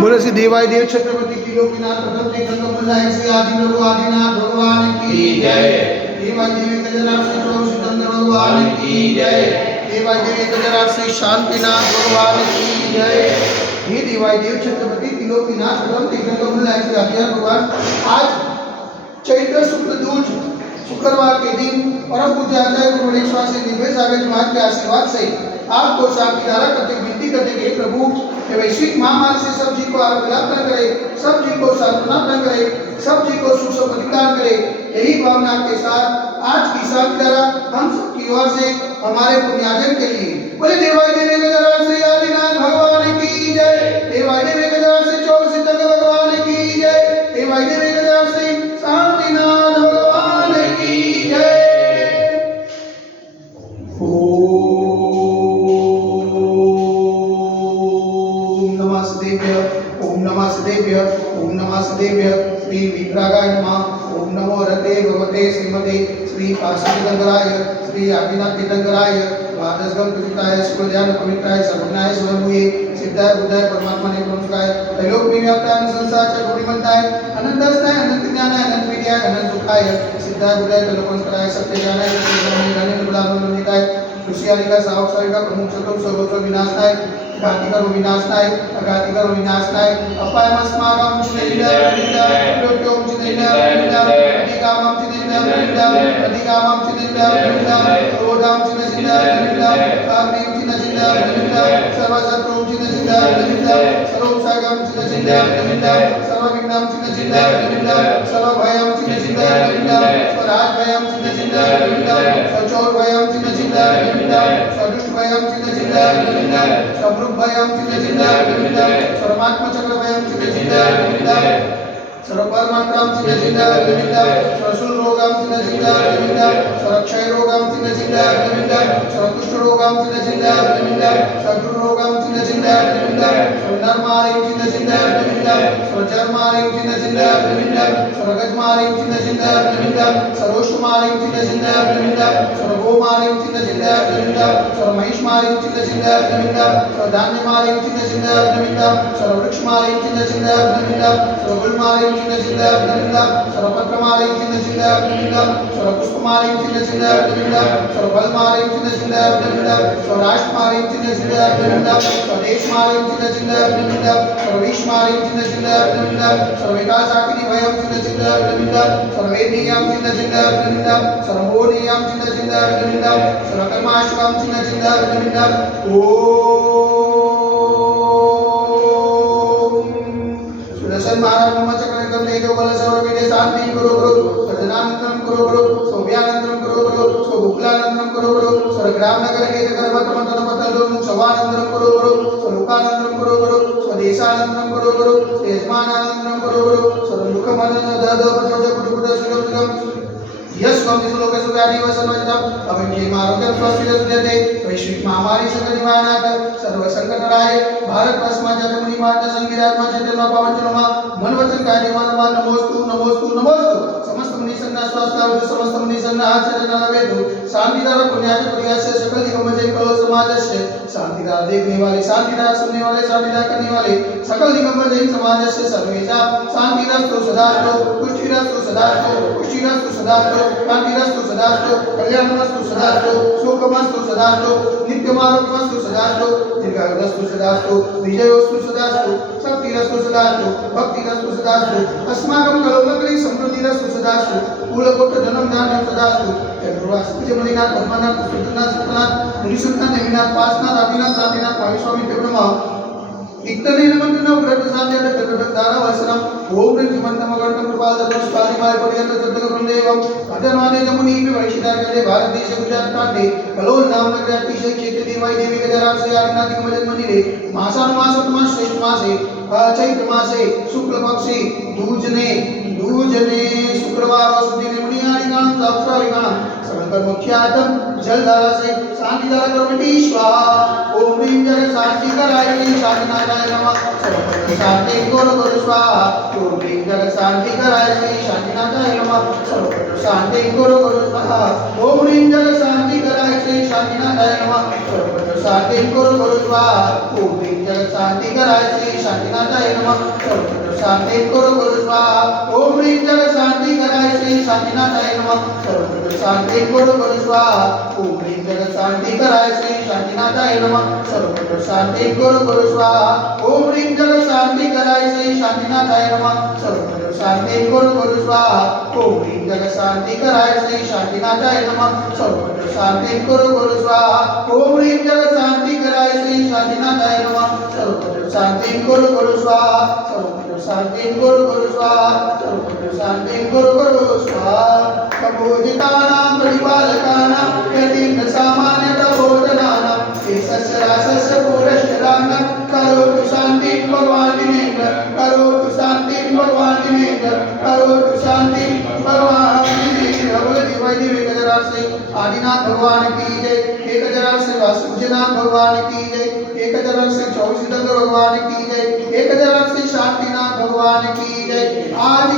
बोले श्री देवाय देव छत्रपति त्रिलोकीनाथ प्रथम तीर्थंकर प्रसाद श्री आदि प्रभु आदिनाथ भगवान की जय। देवाय देवी गजराज श्री प्रभु सिकंदर भगवान की जय। देवाय देवी गजराज श्री शांतिनाथ भगवान की जय। हे देवाय देव छत्रपति त्रिलोकीनाथ प्रथम तीर्थंकर प्रसाद श्री आदिनाथ भगवान, आज चैत्र शुक्ल दूज शुक्रवार के दिन परम पूज्य आचार्य गुरुवरेश्वर से निर्भय सागर महाराज के आशीर्वाद से आपको शांति धारा करते विनती करते कि प्रभु ये वैश्विक महामारी से सब जी को आरोग्य लाभ प्रदान करे, सब जी को सांत्वना प्रदान करे, सब जी को सुख समृद्धि प्रदान करे। यही भावना के साथ आज की शांति धारा हम सबकी ओर से हमारे पुण्यार्जन के लिए बोले देवाय देवी गजराज श्री आदिनाथ भगवान की जय। देवाय देवी गजराज श्री चौर सिद्धंकर भगवान की जय। देवाय देवी गजराज श्री शांतिनाथ भगवान की जय। ओम नमः सदेव्य श्री विग्रहाय नमः। ओम नमो रते भगवते श्रीमते श्री काशीतीर्थंकराय श्री आदिनाथ तीर्थंकराय द्वादशगम पूजिताय शुभध्यान पवित्राय सर्वज्ञाय स्वयंभूये सिद्धाय बुद्धाय परमात्मने नमस्कार। त्रैलोक में व्याप्ताय संसार च गुणिमंताय अनंतस्ताय अनंत ज्ञानाय अनंत विद्याय अनंत सुखाय सिद्धाय बुद्धाय त्रिलोकंकराय सत्य ज्ञानाय सत्य ज्ञानाय बुद्धाय ऋषियादि का सावक साविका प्रमुख चतुर सर्वत्र विनाशनाय घातिकर विनाशनाय अघातिकर विनाशनाय अपायमस्माकं चिन्तितं लोक्यों चिन्तितं अधिकामं चिन्तितं अधिकामं चिन्तितं रोधां चिन्तितं कामं चिन्तितं सर्वशत्रुं चिन्तितं सर्वसागं चिन्तितं सर्वविघ्नं चिन्तितं सर्वभयं चिन्तितं स्वराजभयं चिन्तितं सचोरभयं चिन्तितं सदुष्टभयं चिन्तितं सर्वभयं चिन्तितं सर्वात्मचक्रभयं चिन्तितं सर्वपरमात्मां चिन्तितं सर्वशूलरोगं चिन्तितं सर्वक्षयरोगं चिन्तितं सर्वकुष्ठरोगं चिन्तितं सर्वदुर्रोगं चिन्तितं सर्वनरमारिं चिन्तितं सर्वचर्मारिं चिन्तितं सर्वगजमारिं चिन्तितं सर्वोष्मारिं चिन्तितं सर्वगोमारिं चिन्तितं सर्वमहिष्मारिं चिन्तितं सर्वधान्यमारिं चिन्तितं सर्ववृक्षमारिं चिन्तितं सर्वगुलमारिं चिन्तितं सर्वपत्रमारिं चिन्तितं सर्वपुष्पमारिं चिन्तितं सर्वफलमारिं चिन्तितं सर्वराष्ट्रमारिं चिन्तितं स्वदेशमारिं चिन्तितं सर्वविश्वमारिं चिन्तितं सर्वविकासाकिनी भयं चिन्तितं सर्वेदीयं चिन्तितं सर्वोदीयं चिन्तितं सर्वकर्माशकं चिन्तितं सुदर्शन महाराज मम चक्रकं तेजो बल सर्वविदे शांति गुरु गुरु सजनानंदं गुरु गुरु सौभ्यानंदं गुरु गुरु सौभुक्लानंदं गुरु गुरु सर्वग्राम नगर हेत कर्मतमतन मतल सवानंदं गुरु गुरु स्वरूपानंदं गुरु गुरु स्वदेशानंदं गुरु गुरु यजमानानंदं गुरु गुरु सर्वमुखमनन दद प्रचोद कुटुकुट सुगम सुगम यस कम दिस लोक सुव्याधि वसनवजम अभिषेक मारोग्य स्वास्थ्य सुदेते वैश्विक महामारी सकल निवारणार्थ सर्व संकटराय भारत वर्षमा जन मुनि मार्ग संगीरात्मा चैतन्य पावन चरमा मन वचन काय निवारणमा नमोस्तु नमोस्तु नमोस्तु समस्त मुनि संना स्वास्थ्य समस्त मुनि संना आचरण वेदु शांतिदार पुण्याच प्रयास सकल निगमजय कलो समाजस्य शांतिदार देखने वाले शांतिदार सुनने वाले शांतिदार करने वाले सकल निगमजय समाजस्य सर्वेजा शांतिरस्तु सदास्तु पुष्टिरस्तु सदास्तु पुष्टिरस्तु सदास्तु शांतिरस्तु सदास्तु कल्याणमस्तु सदास्तु सुखमस्तु सदास्तु नित्यमारोग्यमस्तु सदास्तु दीर्घायुरस्तु सदास्तु विजयोस्तु सदास्तु शक्तिरस्तु सदास्तु भक्तिरस्तु सदास्तु अस्माकं कलोलकरी समृद्धिरस्तु सदास्तु कुलकोट धनं धान्यं सदास्तु चतुर्वास पूज्यमणिनाथ पद्मनाथ सुतनाथ सुतनाथ मुनिसंतान नेमिनाथ पासनाथ अभिनाथ शांतिनाथ स्वामी ते नमः इतने नमन व्रत साध्यात तत्त दारा वसनम ओम नमः गणतम कृपाल दस्पादि माय पर्यंत तत्त वृंदेवम अधनवाने जमुनी पे वैशिदार गले भारत देश गुजरात कांडे कलोल नाम नगर अतिशय क्षेत्र देवाय देवी गजराज से आदिनाथ मजन मंदिरे मासानुमासोत्तम श्रेष्ठ मासे चैत्र मासे शुक्ल पक्षे दूजने शुक्रवार सुदिने मुनियारी लिंगाणं सहस्रलिंगाणं सकलकर्मख्यातं जलधारा से शांति धारा करोति स्वाहा। ओम ह्रीं जगत शांति कराय श्री शांतिनाथाय नमः सर्वत्र शांति करो करो स्वाहा। ओम ह्रीं जगत शांति कराय श्री शांतिनाथाय नमः सर्वत्र शांति करो करो स्वाहा। ओम ह्रीं जगत शांति कराय श्री शांतिनाथाय नमः सर्वत्र शांति करो करो स्वाहा। ओम ह्रीं जगत शांति कराय श्री शांतिनाथाय नमः सर्वत्र शांति करो करो स्वाहा। ओम ह्रीं जगत शांति कराय श्री शांतिनाथाय नमः सर्वत्र शांति करो करो स्वाहा। ओम ह्रीं जगत शांति कराय श्री शांतिनाथाय नमः सर्वत्र शांति करो करो स्वाहा। ओम ह्रीं जगत शांति कराय श्री शांतिनाथाय नमः सर्वत्र शांति करो करो स्वाहा। ओम ह्रीं जगत शांति कराय श्री शांतिनाथाय नमः सर्वत्र शांति करो करो स्वाहा। ओम ह्रीं जगत शांति कराय श्री शांतिनाथाय नमः सर्वत्र शांति करो करो स्वाहा। सर्वत्र शांति करो करो स्वाहा। सर्वत्र शांति करो करो स्वाहा। तपोजितानां परिपालकानां यतीन्द्र सामान्यतबोधनानां देशस्य रासस्य पुरश्चराणां करोतु शान्तिं भगवान् दिनेन्द्र करोतु शान्तिं भगवान् दिनेन्द्र करोतु शान्तिं भगवान् दिनेन्द्र। भगवती वैदिक गजराज आदिनाथ भगवान की जय। एक हजार से वासुदेवनाथ भगवान की जय। एक हजार से चौबीस भगवान की जय। एक हजार से शांतिनाथ भगवान की जय। आज